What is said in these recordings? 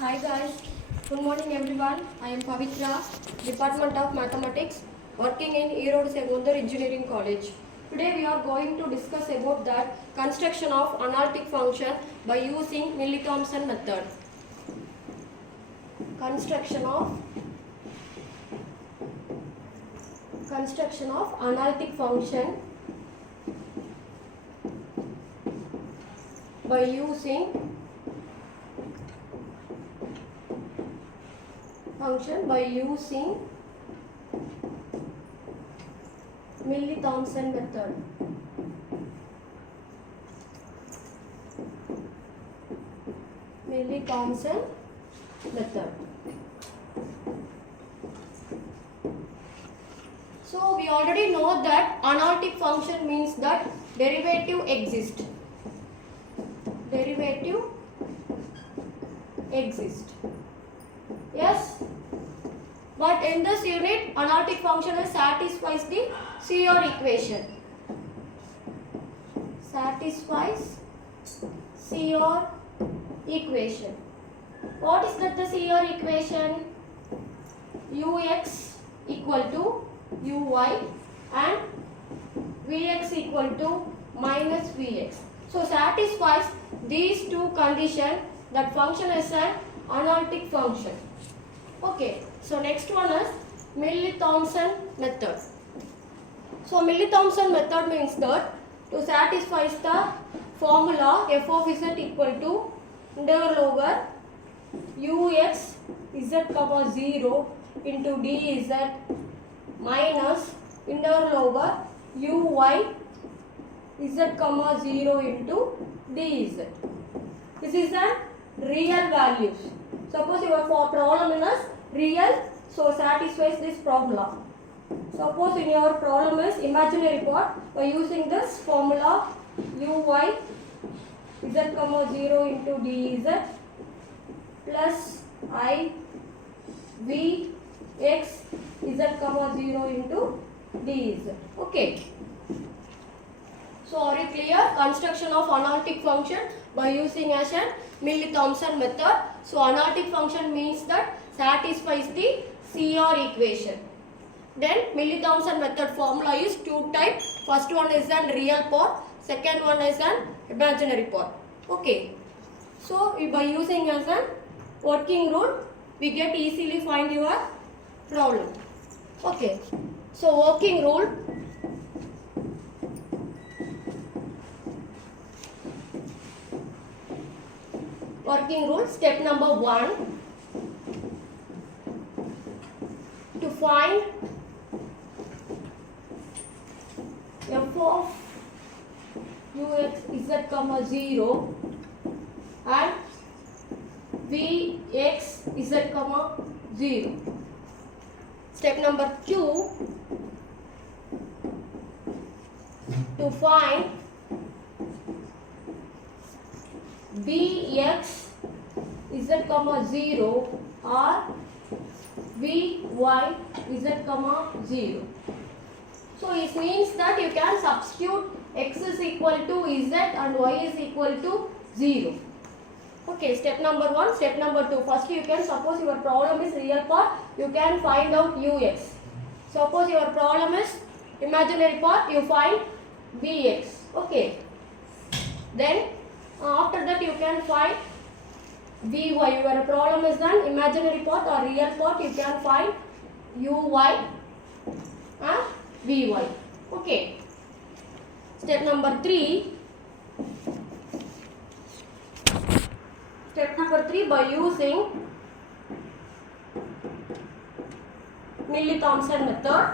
Hi guys, good morning everyone. I am Pavitra, Department of Mathematics, working in Erode Secondary Engineering College. Today we are going to discuss about that construction of analytic function by using milne-thomson method. Construction of analytic function by using milne-thomson method. Milne-thomson method. So we already know that analytic function means that derivative exists. Yes. But in this unit, analytic function satisfies the CR equation. What is that the CR equation? Ux equal to Uy and Vx equal to minus Vx. So satisfies these two conditions, that function is an analytic function. Okay, so next one is milne-thomson method. So milne-thomson method means that to satisfy the formula f of z equal to integral over ux z comma 0 into dz minus integral over uy z comma 0 into dz. This is the real values. Suppose your problem is real, so satisfies this formula. Suppose in your problem is imaginary part, by using this formula uy z comma 0 into dz plus I v x z comma 0 into dz. Okay. So are you clear? Construction of analytic function by using as a milne-thomson method. So analytic function means that satisfies the CR equation. Then milne-thomson method formula is two type. First one is an real part, second one is an imaginary part. Okay. So by using as a working rule, we get easily find your problem. Okay. So working rule. Step number 1, to find f of ux z comma 0 and vx z comma 0. Step number 2, to find vx z comma 0 or vy z comma 0. So it means that you can substitute x is equal to z and y is equal to 0. Okay, step number 1. Step number 2. First you can, suppose your problem is real part, you can find out ux. Suppose your problem is imaginary part, you find vx. Okay. Then after that you can find vy. Your problem is an imaginary part or real part, you can find uy and vy. Okay. Step number 3. By using milne-thomson method.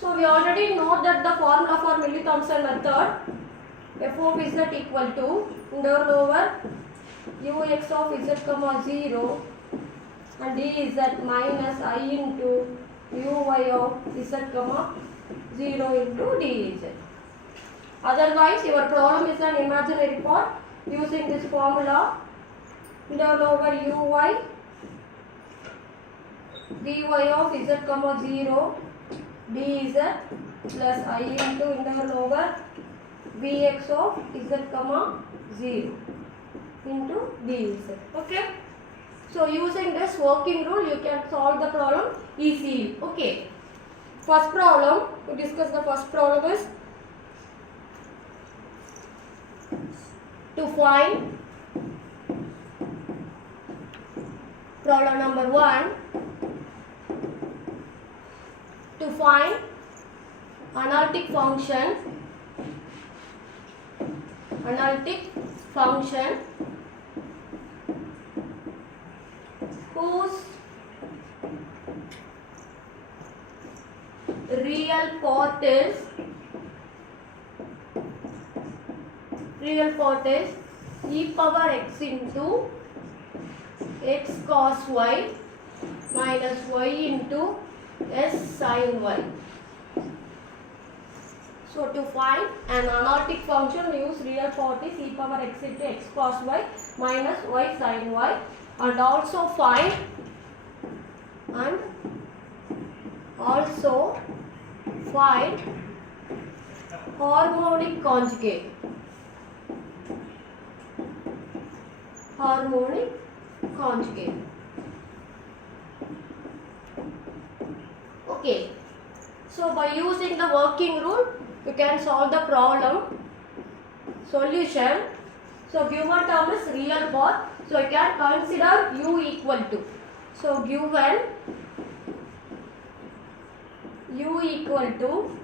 So we already know that the formula for milne-thomson method, f of z equal to integral over ux of z comma 0 and dz minus I into uy of z comma 0 into dz. Otherwise your problem is an imaginary part. Using this formula, integral over uy dy of z comma 0 dz plus I into integral over Vx of z comma 0 into dz. Okay. So using this working rule, you can solve the problem easily. Okay. First problem, to discuss the first problem is to find problem number 1, to find analytic function whose real part is e power x into x cos y minus y into s sin y. So to find an analytic function, use real part is e power x into x cos y minus y sin y, and also find harmonic conjugate. Okay. So by using the working rule, you can solve the problem. Solution. So given term is real part. So you can consider u equal to. So given u equal to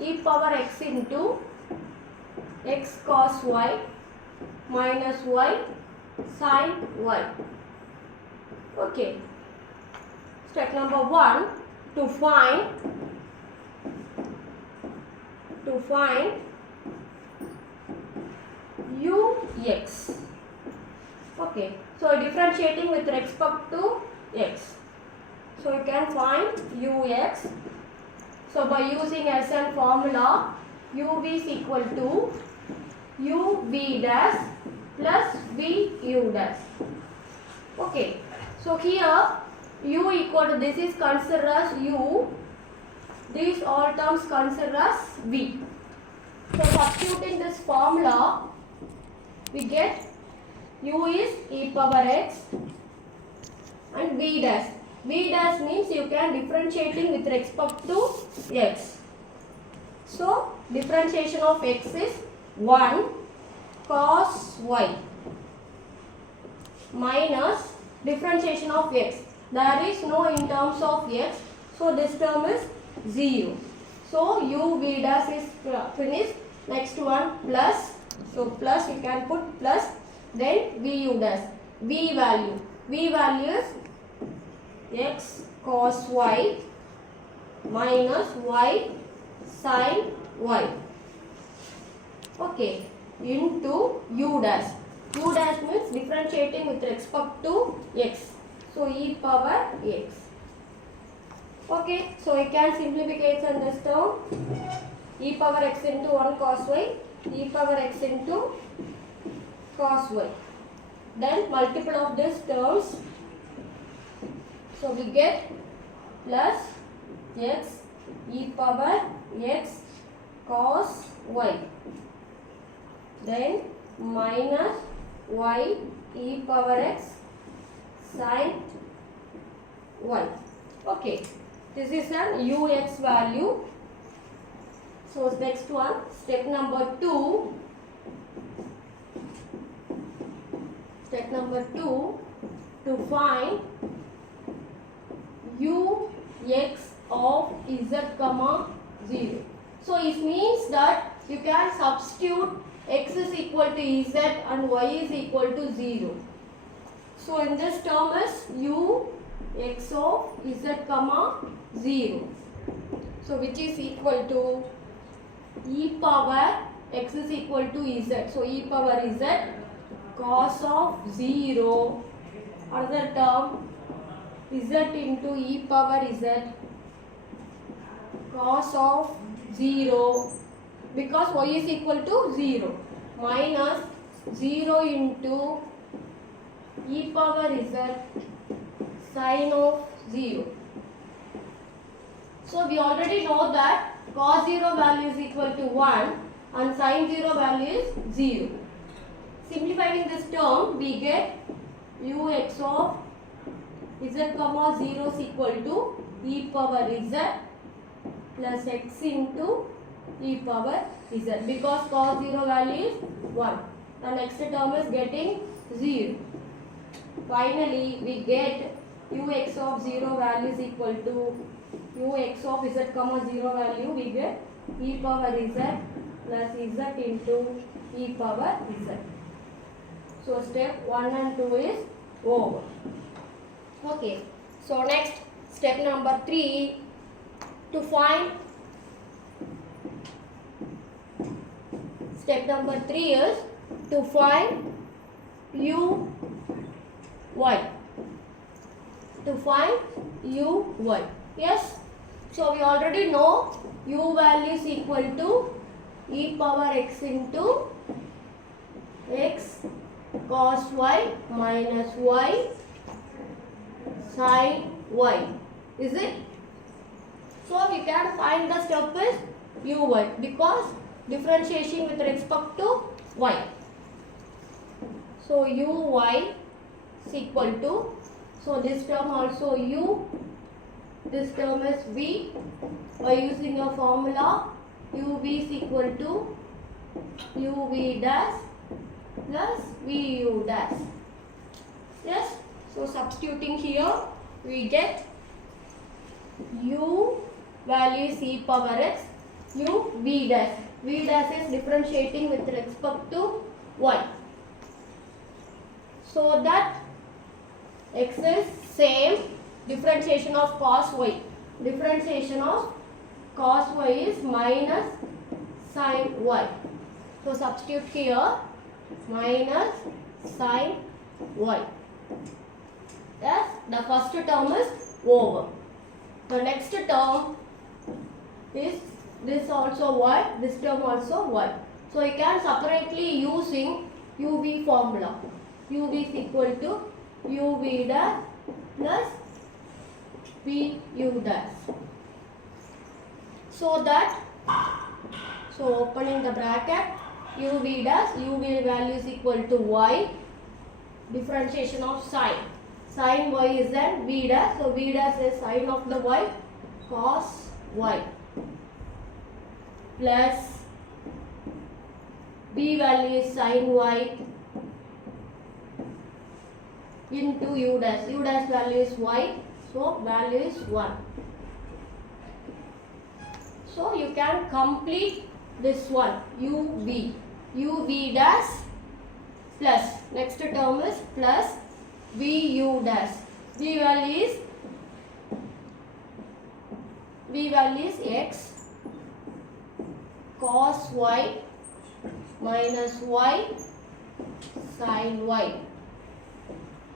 e power x into x cos y minus y sin y. Okay. Step number 1, to find ux. Okay. So differentiating with respect to x. So you can find ux. So by using Esec formula, ub is equal to ub dash plus vu dash. Okay. So here u equal to, this is considered as u. These all terms considered as v. So substituting this formula, we get u is e power x and v dash. V dash means you can differentiating with respect to x. So differentiation of x is 1 cos y minus differentiation of x. There is no in terms of x. So this term is 0. So u v dash is finished. Next one plus. So plus you can put plus. Then vu dash. V value is x cos y minus y sin y. Okay. Into u dash. U dash means differentiating with respect to x. So e power x. Okay. So you can simplification this term. E power x into 1 cos y. E power x into cos y. Then multiple of these terms. So we get plus x e power x cos y. Then minus y e power x sin y. Okay. This is an ux value. So next one, step number 2. Step number 2, to find ux of z comma 0. So it means that you can substitute x is equal to z and y is equal to 0. So in this term is ux of z comma 0. So which is equal to e power x is equal to z. So e power z cos of 0. Another term z into e power z cos of 0, because y is equal to 0, minus 0 into e power z sin of 0. So we already know that cos 0 value is equal to 1 and sin 0 value is 0. Simplifying this term, we get ux of z comma 0 is equal to e power z plus x into e power z, because cos 0 value is 1. The next term is getting 0. Finally, we get ux of 0 value is equal to ux of z comma 0 value, we get e power z plus z into e power z. So step 1 and 2 is over. Okay. So next, step number 3, to find step number 3 is to find u y. To find u y. Yes. So we already know u value is equal to e power x into x cos y minus y sin y. Is it? So we can find the step is uy because differentiation with respect to y. So uy is equal to, so this term also u, this term is v. By using a formula, uv is equal to uv dash plus vu dash. Yes. So substituting here, we get u value is e power x, u v dash. V dash is differentiating with respect to y. So that x is same differentiation of cos y. Differentiation of cos y is minus sin y. So substitute here minus sin y. Yes, the first term is over. The next term is this also y, this term also y. So you can separately using uv formula. uv is equal to uv dash plus vu dash. So that, so opening the bracket, uv dash, uv value is equal to y, differentiation of sine. Sin y is then v dash, so v dash is sine of the y, cos y, plus b value is sin y into u dash. U dash value is y, so value is 1. So you can complete this one, uv dash plus, next term is plus vu dash. V value is x cos y minus y sin y.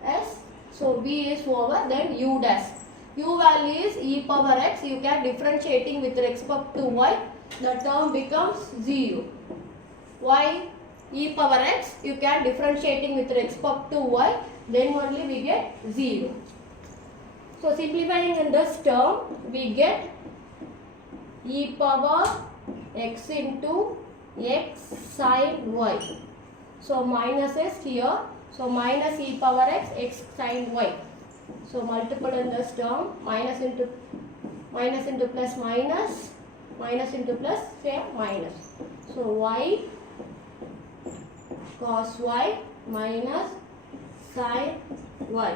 Yes. So v is over, then u dash. U value is e power x. You can differentiating with respect to y. The term becomes 0. Y e power x. You can differentiating with respect to y. Then only we get 0. So simplifying in this term, we get e power x into x sin y. So minus is here. So minus e power x, x sin y. So multiple in this term, minus into plus minus, minus into plus, same minus. So y cos y minus sin y.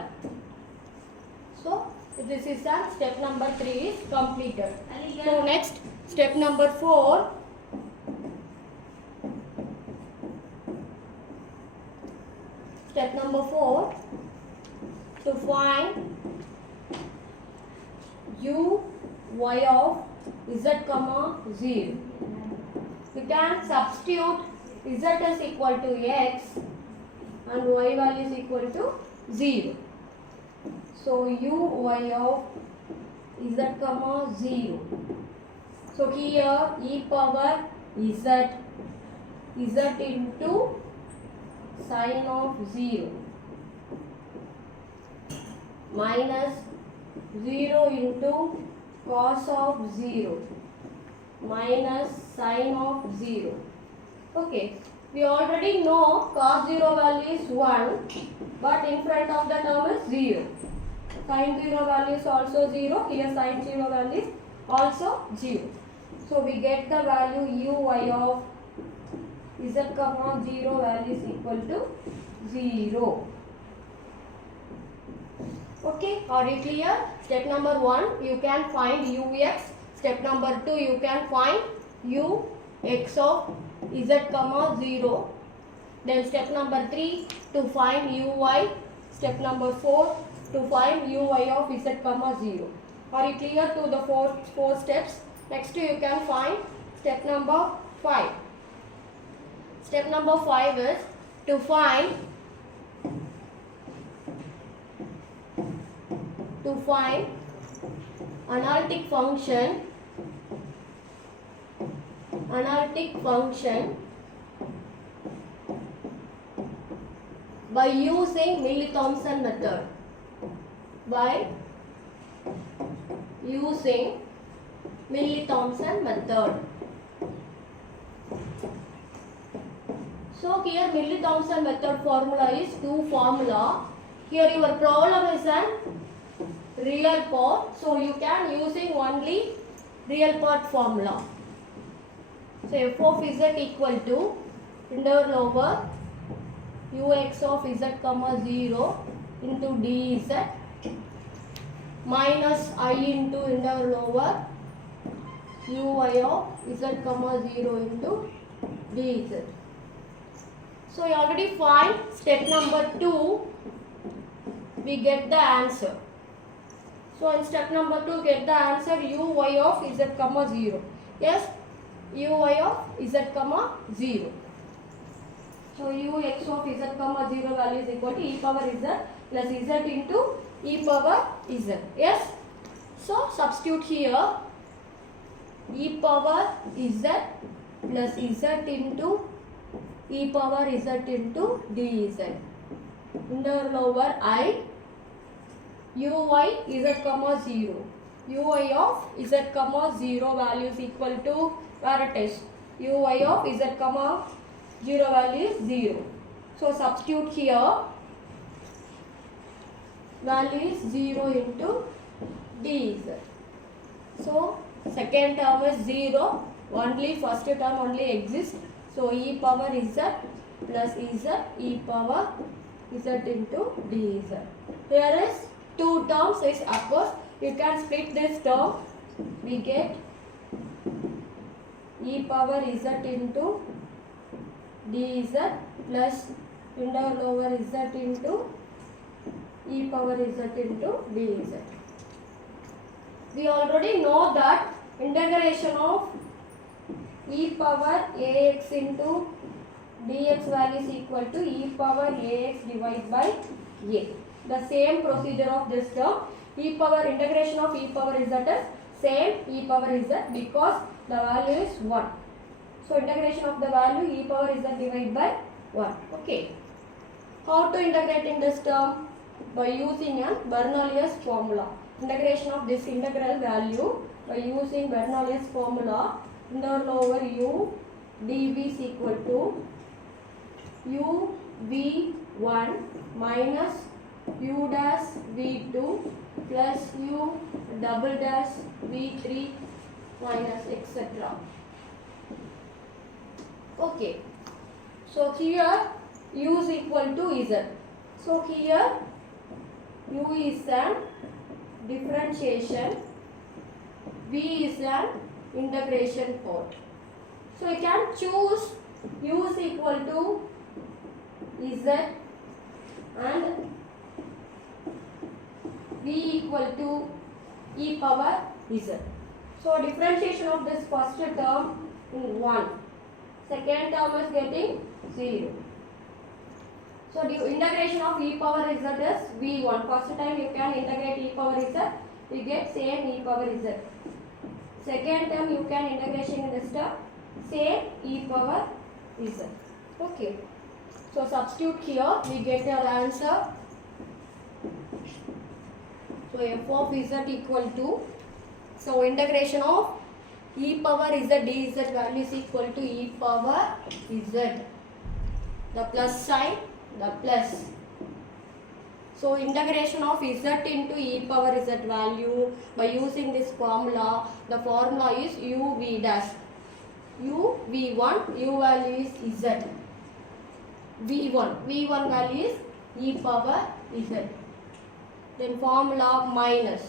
So this is done. Step number 3 is completed. So next, step number 4. Step number 4, to find u y of z comma 0. You can substitute z is equal to x and y value is equal to 0. So u y of z comma 0. So here e power z into sin of 0 minus 0 into cos of 0 minus sine of 0. Okay, we already know cos 0 value is 1, but in front of the term is 0. Sin 0 value is also 0, here sin 0 value is also 0. So we get the value uy of z comma 0 value is equal to 0. Okay, are you clear? Step number 1, you can find ux. Step number 2, you can find ux of z comma 0. Then step number 3, to find uy. Step number 4, to find uy of z comma 0. Are you clear to the four steps? Next you can find step number 5. Step number 5 is to find analytic function by using milne-thomson method. By using milne-thomson method. So here milne-thomson method formula is 2 formula. Here your problem is an real part, so you can using only real part formula. So f of z equal to integral over ux of z comma 0 into dz minus I into integral over uy of z comma 0 into dz. So you already find step number 2, we get the answer. So in step number 2, get the answer uy of z comma 0. Yes, uy of z comma 0. So ux of z comma 0 value is equal to e power z plus z into e power z. Yes. So substitute here e power z plus z into e power z into dz. Integral over I uy z comma 0. Uy of z comma 0 value is equal to, where it is, uy of z comma 0 value is 0. So substitute here, value is 0 into dz. So second term is 0, only first term only exists. So e power z plus z e power z into dz. Here is 2 terms is occurs. You can split this term. We get e power z into dz plus integral over z into e power z into dz. We already know that integration of e power ax into dx value is equal to e power ax divided by a. The same procedure of this term, e power integration of e power z is same e power z because the value is 1. So integration of the value e power z divided by 1. Okay. How to integrate in this term? By using a Bernoulli's formula. Integration of this integral value by using Bernoulli's formula. Integral over u dv is equal to u v1 minus u dash v2 plus u double dash v3 minus etc. Okay. So here u is equal to z. So here u is an differentiation, v is an integration part. So you can choose u is equal to z and v equal to e power z. So differentiation of this first term in 1. Second term is getting 0. So the integration of e power z is v1. First time you can integrate e power z, you get same e power z. Second term you can integration in this term, same e power z. Okay. So substitute here, we get our answer. So f of z equal to, so integration of e power z dz value is equal to e power z. The plus sign, the plus. So integration of z into e power z value by using this formula. The formula is u v dash. U v1, u value is z. v1 value is e power z. Then formula minus.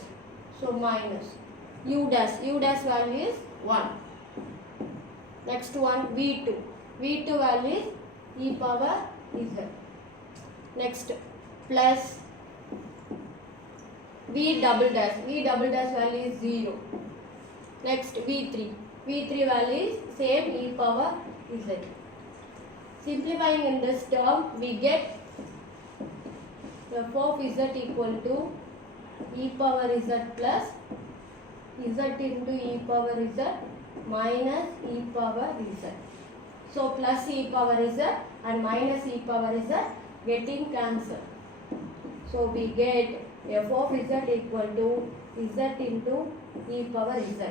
So minus u dash value is 1. Next one v2 value is e power z. Next plus v double dash value is 0. Next v3 value is same e power z. Simplifying in this term, we get f of z equal to e power z plus z into e power z minus e power z. So plus e power z and minus e power z getting cancelled. So we get f of z equal to z into e power z.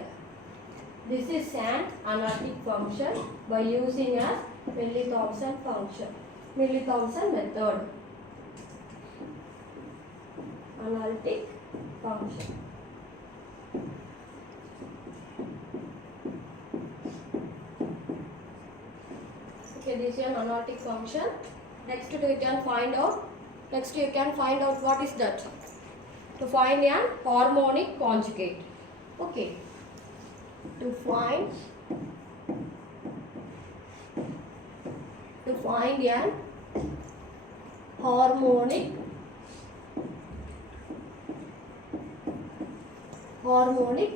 This is an analytic function by using as Milne-Thomson function, Milne-Thomson method. Analytic function. Okay, this is an analytic function. Next you can find out. What is that? To find an harmonic conjugate. Okay. To find an harmonic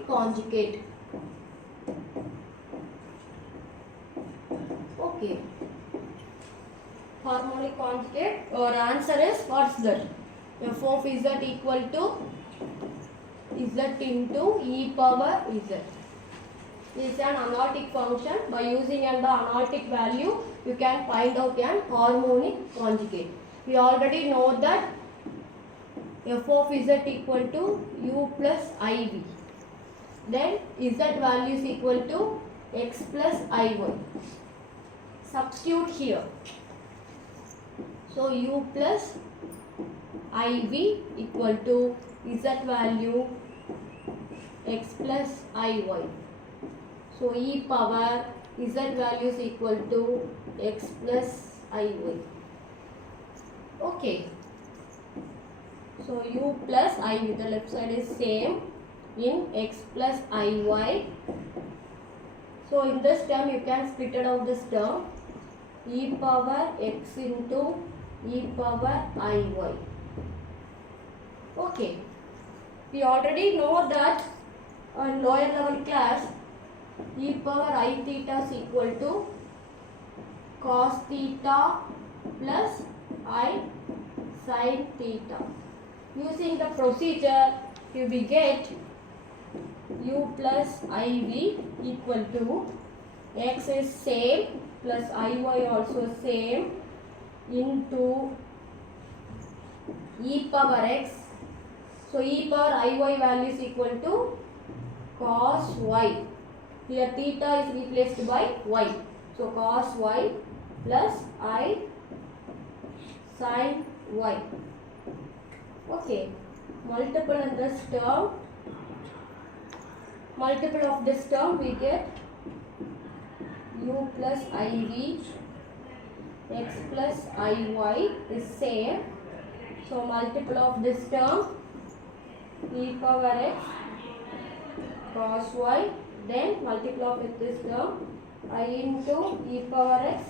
conjugate. Okay. Harmonic conjugate. Our answer is what's that? F of z equal to z into e power z. This is an analytic function. By using the analytic value, you can find out an harmonic conjugate. We already know that f of z equal to u plus iv. Then z value is equal to x plus iy. Substitute here. So u plus iv equal to z value x plus iy. So e power z value is equal to x plus iy. Okay. So u plus iv, the left side is same in x plus iy. So in this term you can split it out this term, e power x into e power iy. Okay. We already know that in lower level class e power I theta is equal to cos theta plus I sin theta. Using the procedure, you will get u plus iv equal to x is same plus iy also same into e power x. So e power iy value is equal to cos y. Here theta is replaced by y. So cos y plus I sin y. Okay. Multiple of this term we get u plus iv x plus iy is same. So multiple of this term e power x cos y, then multiply with this term I into e power x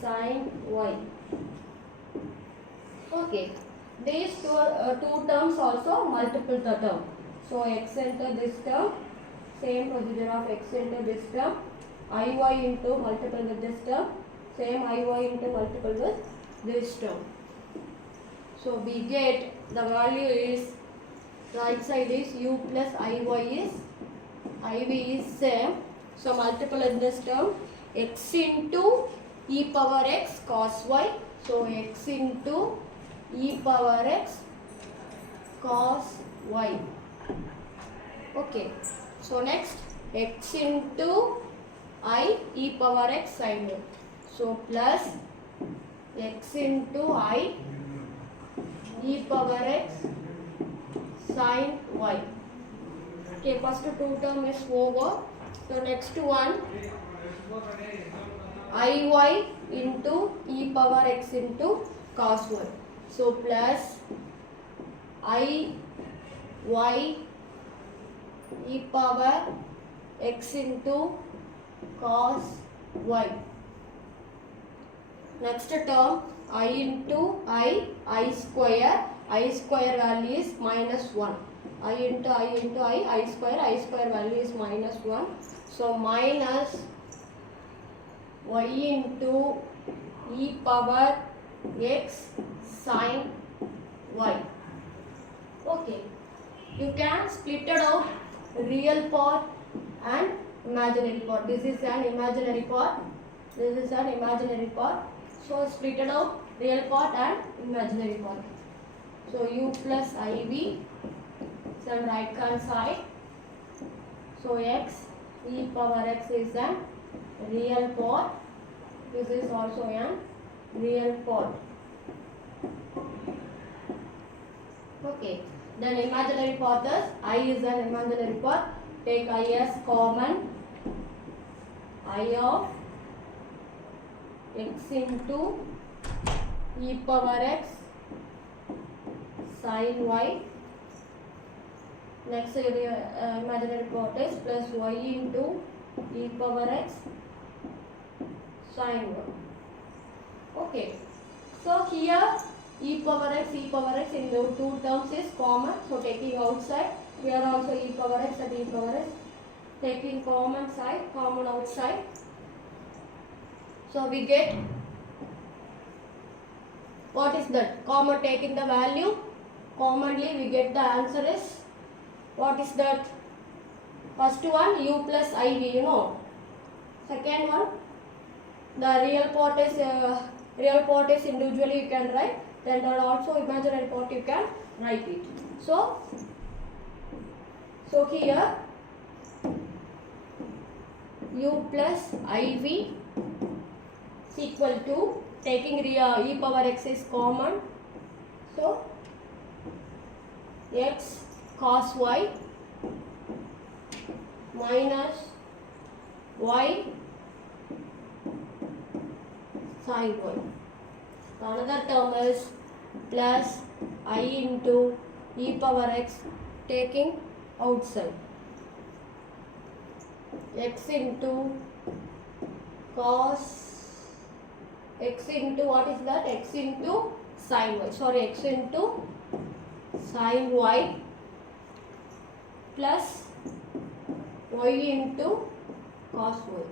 sin y. Okay, these two terms also multiple the term. So x into this term, same procedure of x into this term, iy into multiple with this term, same iy into multiple with this term. So we get the value is right side is u plus iy is iv is same. So multiple in this term x into e power x cos y. So x into e power x cos y. Okay. So next x into I e power x sin y. So plus x into I e power x sin y. Okay, first two term is over. So next one iy into e power x into cos y. So plus I y e power x into cos y. Next term I into I square value is minus 1. I into I square value is minus 1. So minus y into e power x sin y. Okay, you can split it out real part and imaginary part. This is an imaginary part. This is an imaginary part. So split it out real part and imaginary part. So u plus iv is on right hand side. So x e power x is an real part. This is also an real part. Okay. Then imaginary part is I is an imaginary part. Take I as common. I of x into e power x sin y. Next imaginary part is plus y into e power x sin y. Okay. So here e power x in the two terms is common. So taking outside, here also e power x and e power x. Taking common outside. So we get, what is that? Common, taking the value, commonly we get the answer is, what is that? First one u plus iv, you know. Second one, the real part is individually you can write. Then also imaginary part you can write it. So here u plus iv is equal to, taking e power x is common. So x cos y minus y sin y. Another term is plus I into e power x, taking outside, x into cos, x into, what is that? X into sin y, x into sin y plus y into cos y.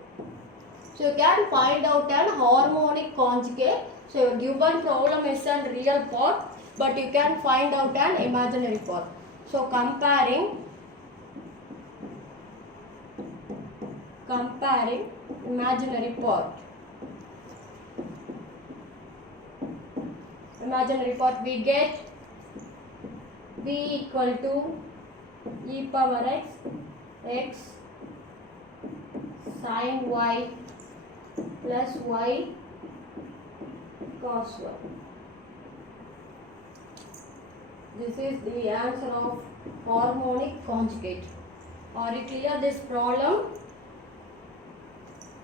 So you can find out an harmonic conjugate. So your given problem is a real part, but you can find out an imaginary part. So comparing imaginary part. Imaginary part we get v equal to e power x sin y plus y cos y. This is the answer of harmonic conjugate. Are you clear this problem?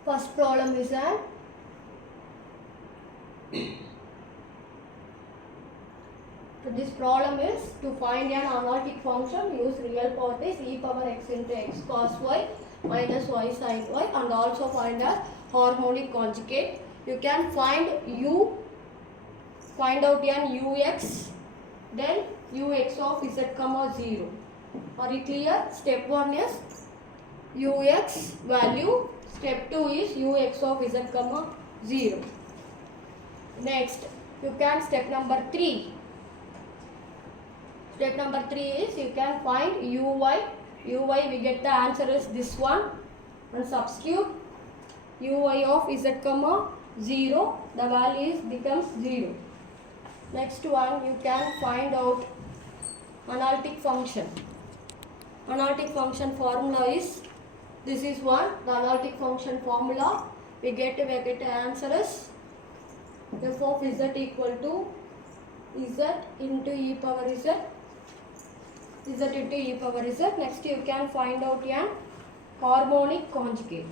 First problem is a so this problem is to find an analytic function. Use real part is e power x into x cos y minus y sin y, and also find a harmonic conjugate. You can find out an ux, then ux of z comma 0. Are you clear? Step 1 is ux value. Step 2 is ux of z comma 0. Next, you can step number 3. Step number 3 is you can find uy. We get the answer is this one, and substitute uy of z comma 0. The value becomes 0. Next one, you can find out analytic function. Analytic function formula is This is one, the analytic function formula. We get the answer is f of z equal to z into e power z, z into e power z. Next you can find out a harmonic conjugate.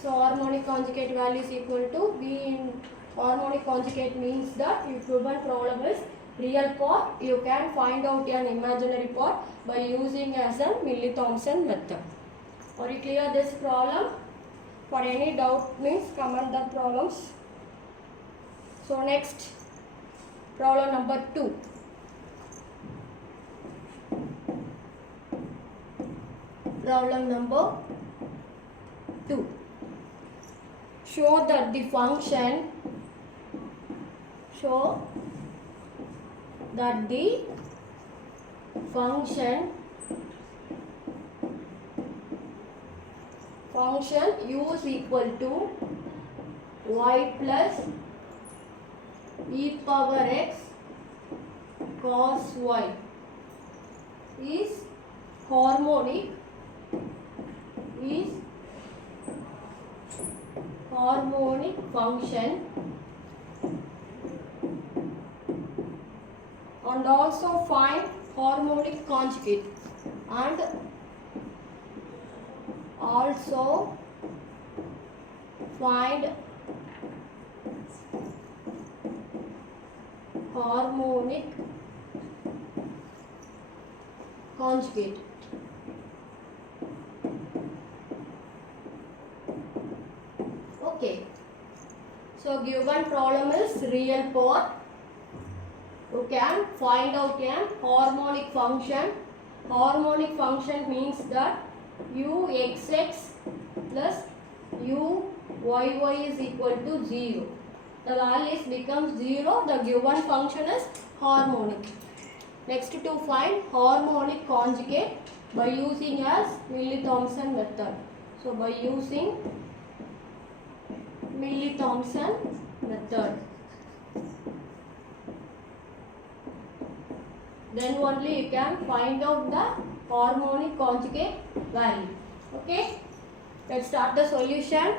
So harmonic conjugate value is equal to V in harmonic conjugate means that if given problem is real part, you can find out an imaginary part by using as a Milne-Thomson method. Are you clear this problem? For any doubt means comment the problems. So next, problem number 2. Problem number 2. Show that the function u is equal to y plus e power x cos y is harmonic function, and also find harmonic conjugate and also find harmonic conjugate. Okay, so given problem is real part, you can find out a harmonic function. Harmonic function means that uxx plus uyy is equal to 0. The values become 0, the given function is harmonic. Next, to find harmonic conjugate by using as Milne-Thomson method. So by using Milne-Thomson method, then only you can find out the harmonic conjugate value. Okay, let's start the solution.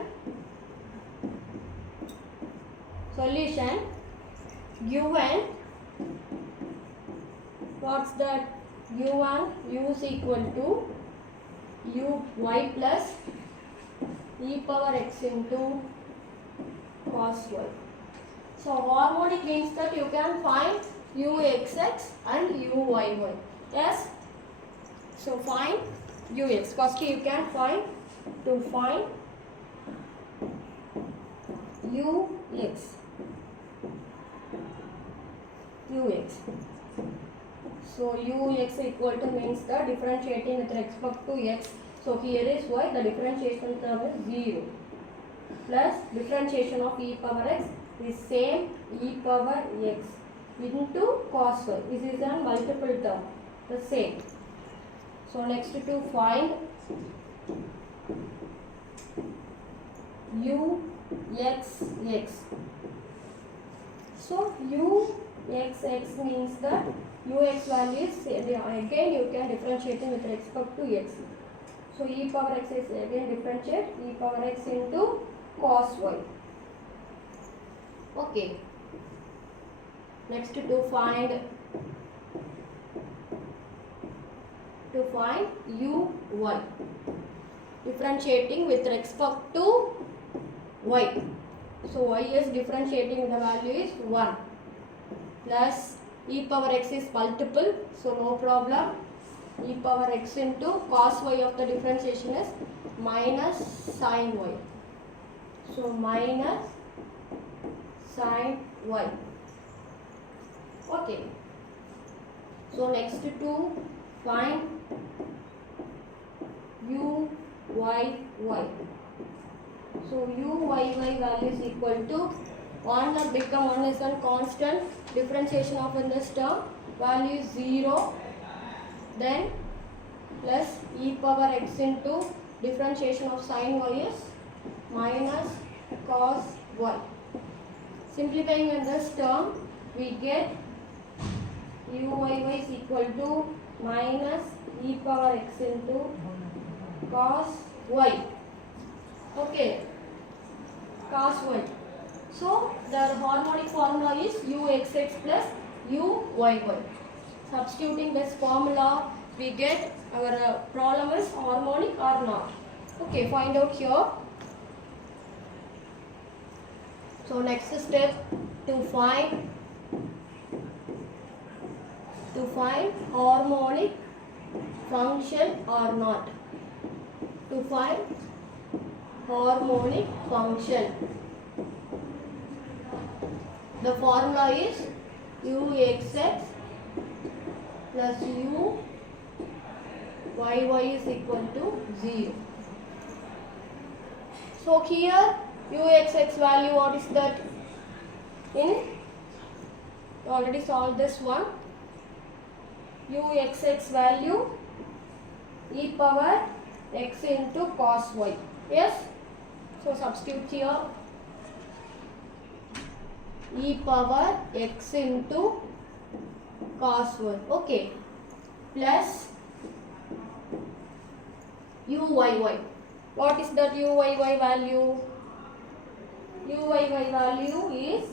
Given, what's that? Given u is equal to uy plus e power x into cos y. So harmonic means that you can find uxx and uyy. Yes. So find ux. First you can find ux. So ux equal to means the differentiating with respect to x. So here is y, the differentiation term is 0 plus differentiation of e power x is same e power x into cos y. This is a multiple term, the same. So next to find uxx. So uxx means that ux value is again you can differentiate with respect to x. So e power x is again differentiate e power x into cos y. Okay. Next to find uy, differentiating with respect to y. So y is differentiating, the value is 1 plus e power x is multiple, so no problem. E power x into cos y of the differentiation is minus sin y. So minus sin y. Okay. So next to find uyy. So uyy value is equal to 1 that become 1 is a constant, differentiation of in this term value is 0, then plus e power x into differentiation of sin y is minus cos y. Simplifying in this term, we get uyy is equal to minus e power x into cos y. Okay, cos y. So the harmonic formula is uxx plus uyy. Substituting this formula, we get our problem is harmonic or not. Okay, find out here. So next step, to find harmonic function or not. To find harmonic function, the formula is uxx plus uyy is equal to 0. So here uxx value, what is that? You already solved this one. Uxx value e power x into cos y. Yes? So substitute here e power x into cos y. Okay. Plus uyy. What is that uyy value? Uyy value is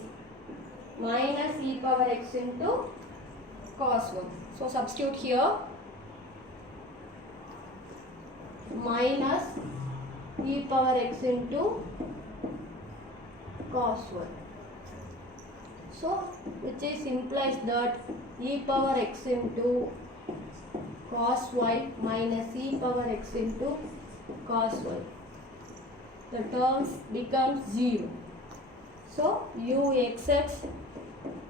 minus e power x into cos 1. So substitute here minus e power x into cos 1. So which is implies that e power x into cos y minus e power x into cos y. The terms becomes 0. So uxx,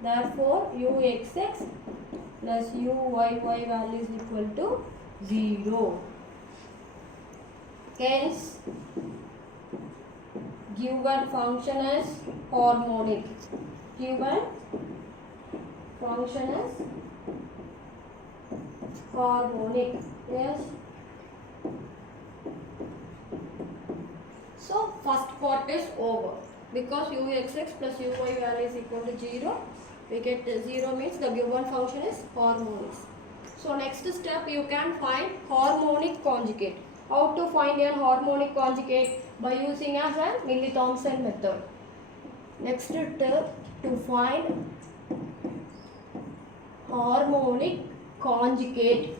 therefore uxx plus uyy value is equal to 0. Hence given function is harmonic. Given function is harmonic. Yes. So first part is over. Because uxx plus uy value is equal to 0, we get 0 means the given function is harmonic. So next step, you can find harmonic conjugate. How to find a harmonic conjugate? By using as a milne thomson method. Next step, to find harmonic conjugate,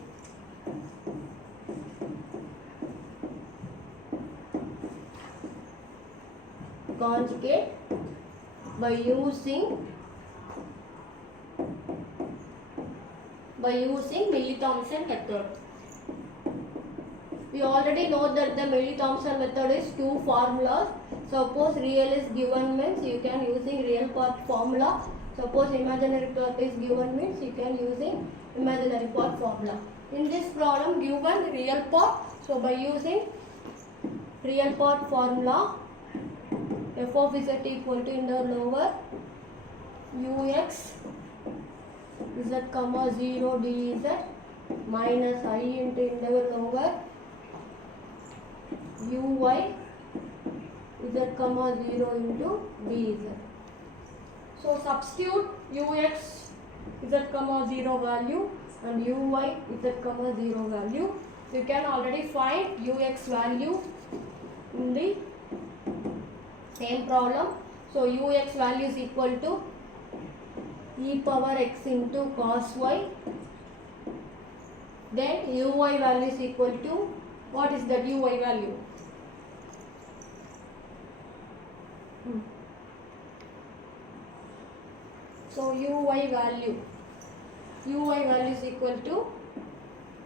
by using milne thomson method. We already know that the milne thomson method is two formulas. Suppose real is given means you can using real part formula. Suppose imaginary part is given means you can using imaginary part formula. In this problem given real part, so by using real part formula, f of z equal to in the lower ux z comma 0 dz minus I into in the lower uy z comma 0 into dz. So substitute ux z comma 0 value and uy z comma 0 value. You can already find ux value in the same problem. So ux value is equal to e power x into cos y. Then uy value is equal to, what is that uy value? So uy value is equal to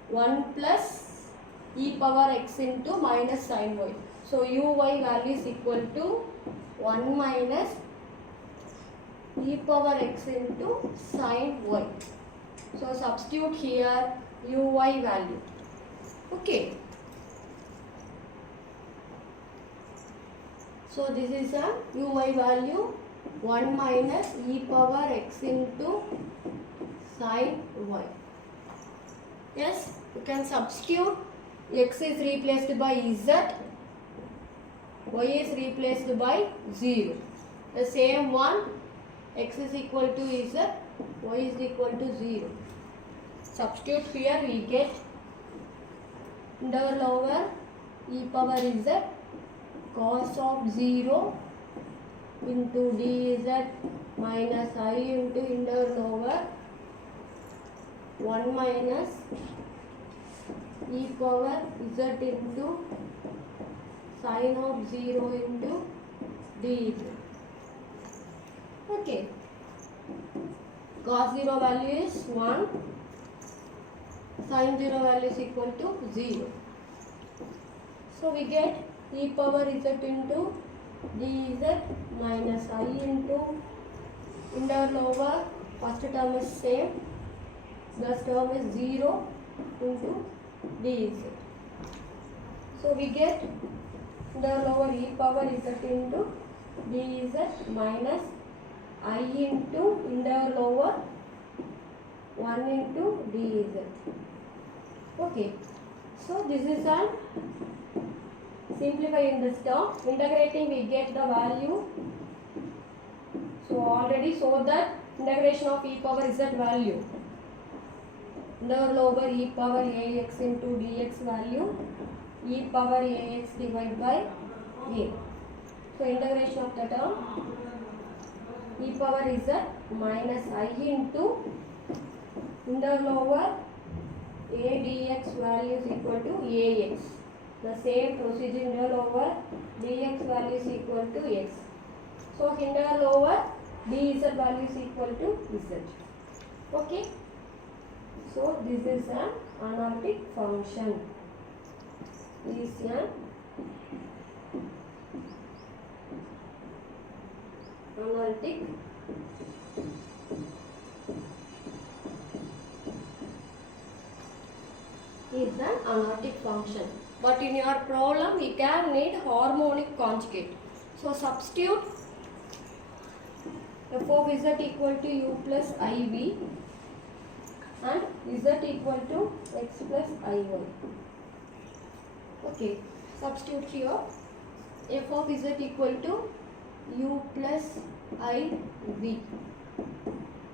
1 plus e power x into minus sin y. So uy value is equal to 1 minus e power x into sin y. So substitute here uy value. Okay. So this is a uy value 1 minus e power x into sin y. Yes, you can substitute. X is replaced by z, y is replaced by 0. The same one, x is equal to z, y is equal to 0. Substitute here, we get the lower e power z cos of 0 into dz minus I into integral over 1 minus e power z into sin of 0 into dz. Okay. Cos 0 value is 1, sin 0 value is equal to 0. So we get e power z into dz minus I into integral over, first term is same, this term is 0 into dz. So we get integral over e power z into dz minus I into integral over 1 into dz. Okay, so this is an simplifying this term, integrating we get the value. So already saw that integration of e power z value, integral over e power ax into dx value, e power ax divided by a. So integration of the term e power z minus I into integral over a dx value is equal to ax. The same procedure, integral over dx value is equal to x. So integral over dz value is equal to z. Okay. So this is an analytic function. This is an analytic is an analytic function. But in your problem, you can need harmonic conjugate. So substitute f of z equal to u plus iv and z equal to x plus iy. Okay, substitute here f of z equal to u plus iv,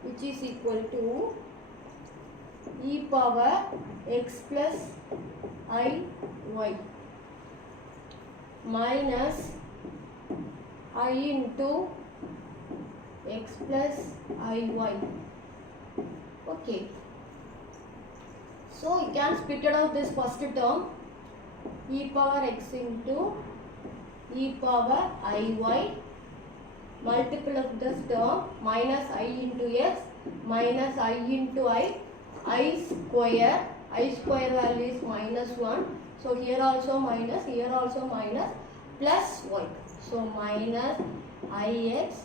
which is equal to e power x plus iy minus I into x plus iy. Okay, so you can split it out this first term, e power x into e power iy, multiple of this term minus I into x minus I into I square value is minus 1. So here also minus, plus y. So minus ix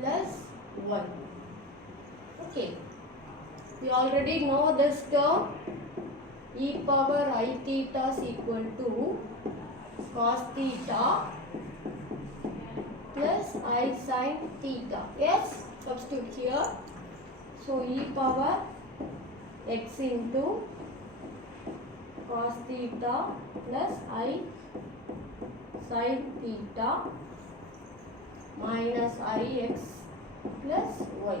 plus y. Okay. We already know this term, e power I theta is equal to cos theta plus I sin theta. Yes, substitute here. So e power x into cos theta plus I sin theta minus ix plus y.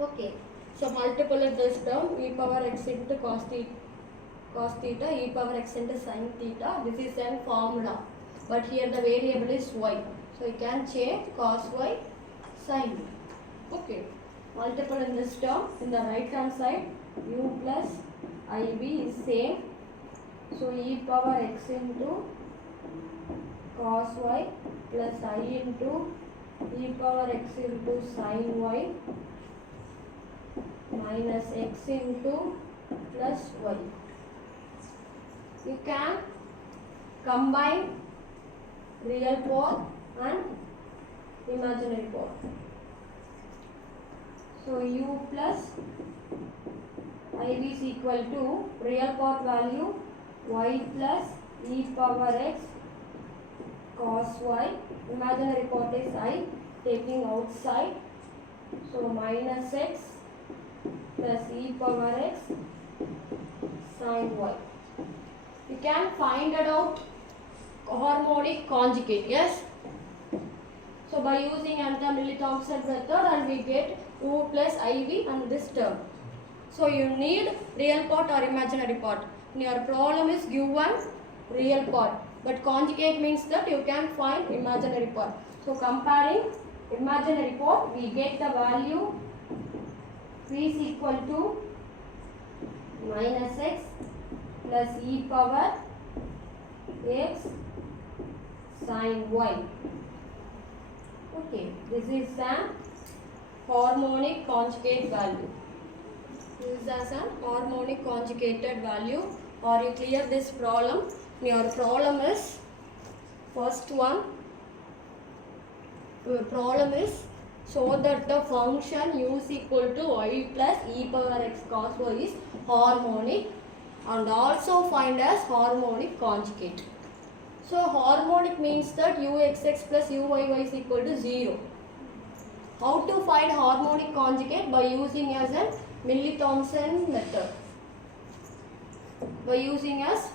Okay, so multiple of this term, e power x into cos theta, e power x into sin theta. This is a formula, but here the variable is y, so you can change cos y sin y. Okay, multiple in this term, in the right hand side u plus iv is same, so e power x into cos y plus I into e power x into sin y minus x into plus y. You can combine real part and imaginary part. So u plus iv is equal to real part value y plus e power x cos y, imaginary part is I, taking outside, so minus x plus e power x sin y. You can find it out harmonic conjugate, yes. So by using milne Thomson method, and we get u plus iv and this term. So you need real part or imaginary part. In your problem is given real part. But conjugate means that you can find imaginary part. So comparing imaginary part, we get the value v is equal to minus x plus e power x sin y. Okay, this is an harmonic conjugate value. This is as an harmonic conjugated value. Or you clear this problem. Your problem is first one. Your problem is show that the function u is equal to y plus e power x cos y is harmonic, and also find as harmonic conjugate. So harmonic means that uxx plus uyy is equal to 0. How to find harmonic conjugate? By using as a milne thomson method. By using as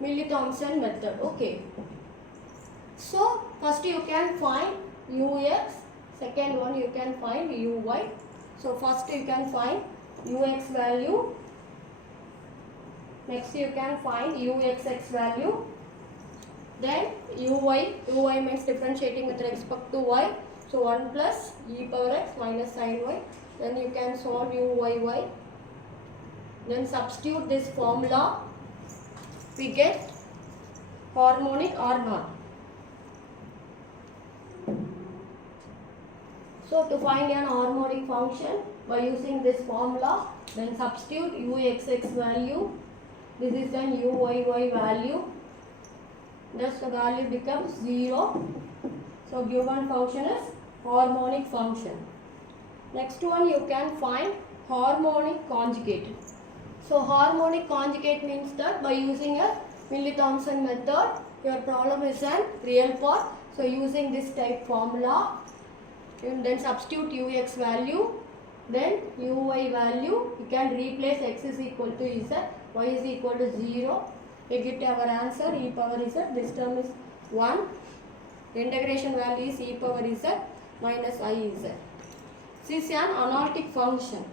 milne thomson method. Okay. So first you can find ux, second one you can find uy. So first you can find ux value, next you can find uxx value, then uy means differentiating with respect to y, so 1 plus e power x minus sin y, then you can solve uyy, then substitute this formula, we get harmonic or not. So to find an harmonic function by using this formula, then substitute uxx value, this is then uyy value, thus the value becomes 0. So given function is harmonic function. Next one you can find harmonic conjugate. So harmonic conjugate means that by using a milne thomson method, your problem is a real part. So using this type formula, and then substitute ux value, then uy value, you can replace x is equal to z, y is equal to 0. We get our answer e power z, this term is 1. Integration value is e power z minus I z. This is an analytic function.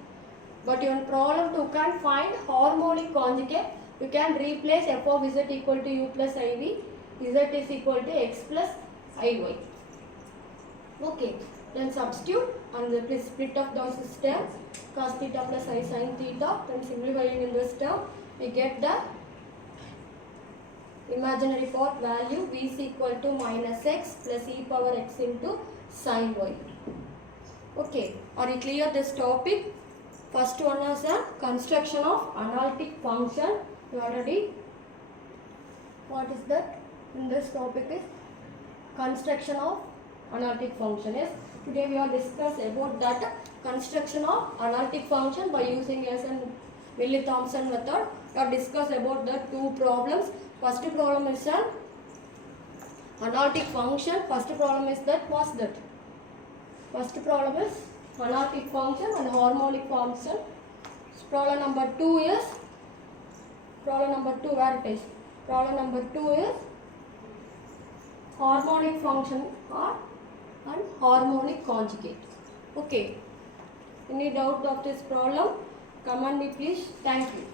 But your problem to can find harmonic conjugate, you can replace f of z equal to u plus iv, z is equal to x plus iy. Okay, then substitute and the split of the system, cos theta plus I sin theta, then simplifying in this term, we get the imaginary part value v is equal to minus x plus e power x into sin y. Okay, are you clear this topic? First one is a construction of analytic function. You already, what is that? In this topic is construction of analytic function. Yes, today we are discuss about that construction of analytic function by using as a milne thomson method. We are discuss about the two problems. First problem is an analytic function. First problem is that, what's that? First problem is analytic function and harmonic function. Problem number 2 is, problem number 2 where it is? Problem number 2 is harmonic function or and harmonic conjugate. Okay. Any doubt of this problem? Comment me please. Thank you.